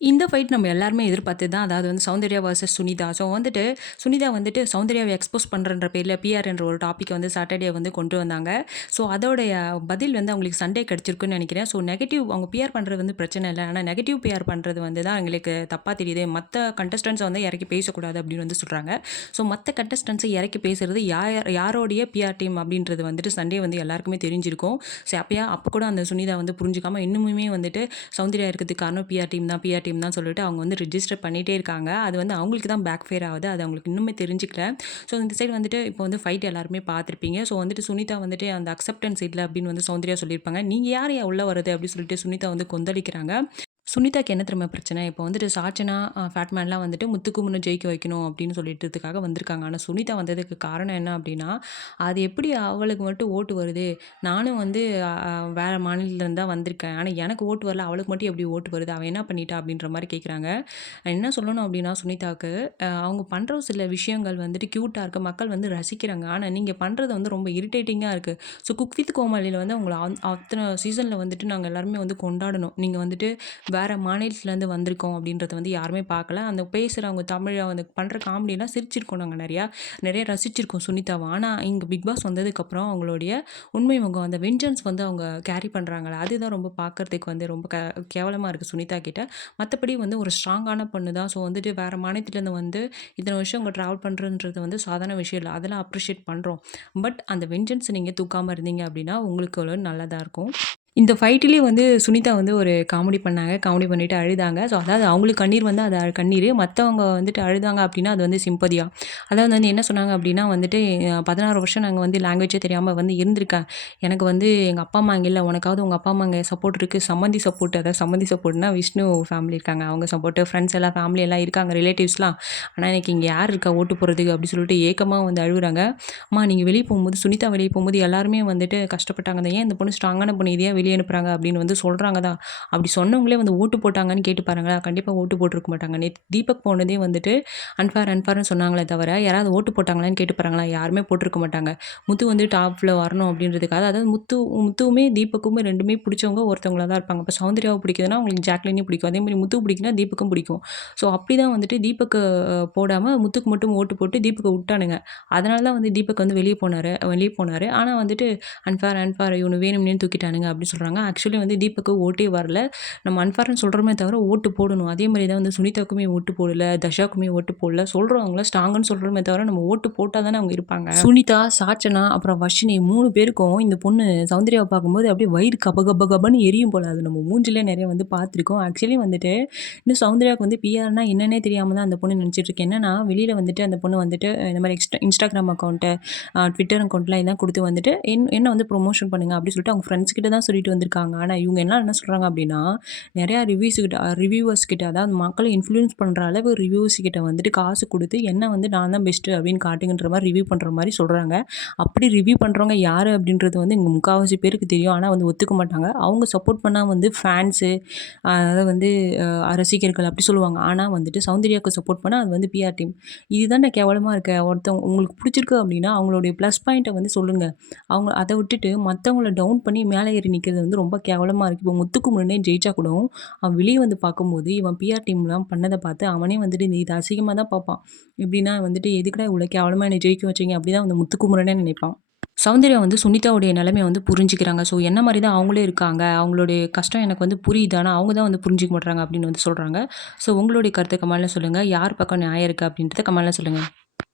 இந்த ஃபைட் நம்ம எல்லாருமே எதிர்பார்த்து தான். அதாவது வந்து சௌந்தர்யா வர்சஸ் சுனிதா. ஸோ வந்துட்டு சுனிதா வந்துட்டு சௌந்தர்யாவை எக்ஸ்போஸ் பண்ணுறன்ற பேரில் பிஆர் என்ற ஒரு டாப்பிக்கை வந்து சாட்டர்டே வந்து கொண்டு வந்தாங்க. ஸோ அதோடைய பதில் வந்து அவங்களுக்கு சண்டே கிடச்சிருக்குன்னு நினைக்கிறேன் ஸோ நெகட்டிவ் அவங்க பிஆர் பண்ணுறது வந்து பிரச்சனை இல்லை ஆனால் நெகட்டிவ் பிஆர் பண்ணுறது வந்து தான் எங்களுக்கு தப்பாக தெரியுது. மற்ற கண்டஸ்டன்ஸை வந்து இறக்கி பேசக்கூடாது அப்படின்னு வந்து சொல்கிறாங்க ஸோ மற்ற கண்டஸ்டன்ஸை இறக்கி பேசுகிறது யார் யாரோடைய பிஆர் டீம் அப்படின்றது வந்துட்டு சண்டே வந்து எல்லாருக்குமே தெரிஞ்சிருக்கும். ஸோ அப்பயா அப்போ கூட அந்த சுனிதா வந்து புரிஞ்சுக்காமல் இன்னுமுமே வந்துட்டு சௌந்தர்யா இருக்கிறதுக்கு காரணம் பிஆர் டீம் தான் பிஆர் டீம் தான் சொல்லிட்டு அவங்க வந்து ரிஜிஸ்டர் பண்ணிகிட்டே இருக்காங்க. அது வந்து அவங்களுக்கு தான் பேக் ஃபேர் ஆகுது. அது அவங்களுக்கு இன்னுமே தெரிஞ்சிக்கல. ஸோ இந்த சைடு வந்துட்டு இப்போ வந்து ஃபைட் எல்லாருமே பார்த்துருப்பீங்க. ஸோ வந்துட்டு சுனிதா வந்துட்டு அந்த அக்செப்டன்ஸ் இல்லை அப்படின்னு வந்து சௌந்தர்யா சொல்லியிருப்பாங்க. நீங்கள் யார் உள்ளே வருது அப்படின்னு சொல்லிட்டு சுனிதா வந்து கொந்தளிக்கிறாங்க. சுனிதாக்கு என்ன திரும்ப பிரச்சனை? இப்போ வந்துட்டு சாச்சனா ஃபேட்மேன்லாம் வந்துட்டு முத்துக்குமுன்னு ஜெயிக்க வைக்கணும் அப்படின்னு சொல்லிட்டுதுக்காக வந்திருக்காங்க. ஆனால் சுனிதா வந்ததுக்கு காரணம் என்ன அப்படின்னா அது எப்படி அவளுக்கு மட்டும் ஓட்டு வருது? நானும் வந்து வேறு மாநிலத்துலேருந்து தான் வந்திருக்கேன். ஆனால் எனக்கு ஓட்டு வரல அவளுக்கு மட்டும் எப்படி ஓட்டு வருது? அவன் என்ன பண்ணிட்டா அப்படின்ற மாதிரி கேட்குறாங்க என்ன சொல்லணும் அப்படின்னா சுனிதாவுக்கு அவங்க பண்ணுற சில விஷயங்கள் வந்துட்டு க்யூட்டாக இருக்குது மக்கள் வந்து ரசிக்கிறாங்க. ஆனால் நீங்கள் பண்ணுறது வந்து ரொம்ப இரிட்டேட்டிங்காக இருக்குது ஸோ குக் வித் கோமாளியில் வந்து அவங்கள அத்தனை சீசனில் வந்துட்டு நாங்கள் எல்லாருமே வந்து கொண்டாடணும். நீங்கள் வந்துட்டு வேறு மாநிலத்துலேருந்து வந்திருக்கோம் அப்படின்றத வந்து யாருமே பார்க்கல. அந்த பேசுகிறவங்க தமிழை வந்து பண்ணுற காமெடியெலாம் சிரிச்சிருக்கோம் நாங்கள் நிறையா. நிறைய ரசிச்சிருக்கோம் சுனிதாவை. ஆனால் இங்கே பிக் பாஸ் வந்ததுக்கப்புறம் அவங்களுடைய உண்மை முகம் அந்த வெஞ்சன்ஸ் வந்து அவங்க கேரி பண்ணுறாங்களே அதுதான் ரொம்ப பார்க்குறதுக்கு வந்து ரொம்ப க கேவலமாக இருக்குது சுனிதா கிட்ட. மற்றபடி வந்து ஒரு ஸ்ட்ராங்கான பொண்ணு தான். ஸோ வந்துட்டு வேறு மாநிலத்துலேருந்து வந்து இத்தனை வருஷம் அவங்க ட்ராவல் பண்ணுறன்றது வந்து சாதாரண விஷயம் இல்லை. அதெல்லாம் அப்ரிஷியேட் பண்ணுறோம் பட் அந்த வெஞ்சன்ஸ் நீங்கள் தூக்காமல் இருந்தீங்க அப்படின்னா உங்களுக்கு நல்லதாக இருக்கும். இந்த ஃபைட்டிலே வந்து சுனிதா வந்து ஒரு காமெடி பண்ணாங்க. காமெடி பண்ணிவிட்டு அழுதாங்க. ஸோ அதாவது அவங்களுக்கு கண்ணீர் வந்து அது கண்ணீர். மற்றவங்க வந்துட்டு அழுதாங்க அப்படின்னா அது வந்து சிம்பதியா அதாவது வந்து என்ன சொன்னாங்க அப்படின்னா வந்துட்டு பதினாறு வருஷம் நாங்கள் வந்து லாங்குவேஜே தெரியாமல் வந்து இருந்திருக்கேன். எனக்கு வந்து எங்கள் அப்பா அம்மா இல்லை. உனக்காவது உங்கள் அப்பா அம்மா அங்கே சப்போர்ட் இருக்குது சம்மந்தி சப்போர்ட் அதாவது சம்மந்தி சப்போர்ட்னா விஷ்ணு ஃபேமிலி இருக்காங்க. அவங்க சப்போர்ட்டு ஃப்ரெண்ட்ஸ் எல்லாம் ஃபேமிலி எல்லாம் இருக்காங்க ரிலேட்டிவ்ஸ்லாம் ஆனால் எனக்கு இங்கே யார் இருக்கா ஓட்டு போகிறதுக்கு அப்படின்னு சொல்லிட்டு ஏக்கமாக வந்து அழுகுறாங்க. அம்மா நீங்கள் வெளியே போகும்போது சுனிதா வெளியே போகும்போது எல்லாருமே வந்துட்டு கஷ்டப்பட்டாங்க. ஏன் இந்த பொண்ணு ஸ்ட்ராங்கான பொண்ணு? இதே வெளியே அனுப்புகிறாங்க அப்படின்னு வந்து சொல்கிறாங்க தான். அப்படி சொன்னவங்களே வந்து ஓட்டு போட்டாங்கன்னு கேட்டு பாருங்களா கண்டிப்பாக ஓட்டு போட்டிருக்க மாட்டாங்க. நேற்று தீபக் போனதே வந்துட்டு அன்ஃபேர் அன்ஃபேர்னு சொன்னாங்களே தவிர யாராவது ஓட்டு போட்டாங்களான்னு கேட்டு பாருங்களா யாருமே போட்டிருக்க மாட்டாங்க. முத்து வந்து டாப்பில் வரணும் அப்படின்றதுக்காக அதாவது முத்து முத்துவுமே தீபக்குமே ரெண்டுமே பிடிச்சவங்க ஒருத்தவங்களாக தான் இருப்பாங்க. இப்போ சௌந்தர்யாவை பிடிக்குதுன்னா அவங்களுக்கு ஜாக்லினே பிடிக்கும். அதே மாதிரி முத்து பிடிக்குன்னா தீபக்கும் பிடிக்கும். ஸோ அப்படி தான் வந்துட்டு தீபக்கு போடாமல் முத்துக்கு மட்டும் ஓட்டு போட்டு தீபக்கை விட்டானுங்க. அதனால தான் வந்து தீபக் வந்து வெளியே போனார் வெளியே போனார். ஆனால் வந்துட்டு அன்ஃபேர் அன்ஃபேர் இவனு வேணும்னே தூக்கிட்டானுங்க அப்படின்னு சொல்கிறாங்க ஆக்சுவலி வந்து தீபக்கு ஓட்டே வரல. நம்ம அன்ஃபார்னு சொல்கிறோமே தவிர ஓட்டு போடணும். அதே மாதிரி தான் வந்து சுனிதாக்குமே ஓட்டு போடல தஷாக்குமே ஓட்டு போடல. சொல்கிறவங்கள ஸ்ட்ராங்குன்னு சொல்கிறோமே தவிர நம்ம ஓட்டு போட்டால் தானே அவங்க இருப்பாங்க. சுனிதா சாச்சனா அப்புறம் வர்ஷினி மூணு பேருக்கும் இந்த பொண்ணு சௌந்தர்யாவை பார்க்கும்போது அப்படியே வயிறு கப கப கபன்னு எரியும் போல. அது நம்ம மூஞ்சிலே நிறைய வந்து பார்த்துருக்கோம். ஆக்சுவலி வந்துட்டு இன்னும் சௌந்தர்யாவுக்கு வந்து பிஆர்னா என்னன்னே தெரியாமல் தான் அந்த பொண்ணு நினச்சிட்டு இருக்கேன். என்னன்னா வெளியில் வந்துட்டு அந்த பொண்ணு வந்துட்டு இந்த மாதிரி எக்ஸ்ட்ரா இன்ஸ்டாகிராம் அக்கௌண்ட்டு ட்விட்டர் அக்கௌண்ட்லாம் இதான் கொடுத்து வந்துட்டு என்ன வந்து ப்ரொமோஷன் பண்ணுங்க அப்படின்னு சொல்லிட்டு அவங்க ஃப்ரெண்ட்ஸ் கிட்ட தான் சொல்லிட்டு வந்திருக்காங்க. ஆனால் இவங்க என்ன என்ன சொல்கிறாங்க அப்படின்னா நிறையா ரிவ்யூஸ் கிட்ட ரிவ்யூவர்ஸ் கிட்ட அதாவது மக்களை இன்ஃப்ளூயன்ஸ் பண்ணுற அளவு ரிவ்யூஸ் கிட்ட வந்துட்டு காசு கொடுத்து என்ன வந்து நான் தான் பெஸ்ட்டு அப்படின்னு காட்டுங்கன்ற மாதிரி ரிவ்யூ பண்ணுற மாதிரி சொல்கிறாங்க அப்படி ரிவ்யூ பண்ணுறவங்க யார் அப்படின்றது வந்து இங்கே முக்கால்வாசி பேருக்கு தெரியும். ஆனால் வந்து ஒத்துக்க மாட்டாங்க. அவங்க சப்போர்ட் பண்ணால் வந்து ஃபேன்ஸு அதாவது வந்து ரசிகர்கள் அப்படி சொல்லுவாங்க. ஆனால் வந்துட்டு சௌந்தர்யாவுக்கு சப்போர்ட் பண்ணால் அது வந்து பிஆர் டீம் இதுதான் கேவலமாக இருக்க. ஒருத்தவங்க உங்களுக்கு பிடிச்சிருக்கு அப்படின்னா அவங்களுடைய ப்ளஸ் பாயிண்ட்டை வந்து சொல்லுங்கள் அவங்க அதை விட்டுட்டு மற்றவங்கள டவுன் பண்ணி மேலே ஏறி நிற்கிறது வந்து ரொம்ப கேவலமாக இருக்குது இப்போ முத்துக்கு முன்னே ஜெயிச்சா கூட அவன் வெளியே வந்து பார்க்கும்போது இவன் பிஆர் டீம்லாம் பண்ணதை பார்த்து அவனே வந்துட்டு இது அசிங்கமாக தான் பார்ப்பான். எப்படின்னா வந்துட்டு எதுக்கடா இவ்வளோ கேவலமாக என்னை ஜெயிக்க வச்சிங்க? அப்படி தான் வந்து முத்துக்குமுறனே நினைப்பான். சௌந்தர்யா வந்து சுனிதாவுடைய நிலைமையை வந்து புரிஞ்சுக்கிறாங்க. ஸோ என்ன மாதிரி தான் அவங்களே இருக்காங்க? அவங்களுடைய கஷ்டம் எனக்கு வந்து புரியுது. ஆனால் அவங்க தான் வந்து புரிஞ்சிக்க மாட்றாங்க அப்படின்னு வந்து சொல்கிறாங்க ஸோ உங்களுடைய கருத்தை கமலில் சொல்லுங்கள் யார் பக்கம் நியாயம் இருக்குது அப்படின்றத கமலில் சொல்லுங்கள்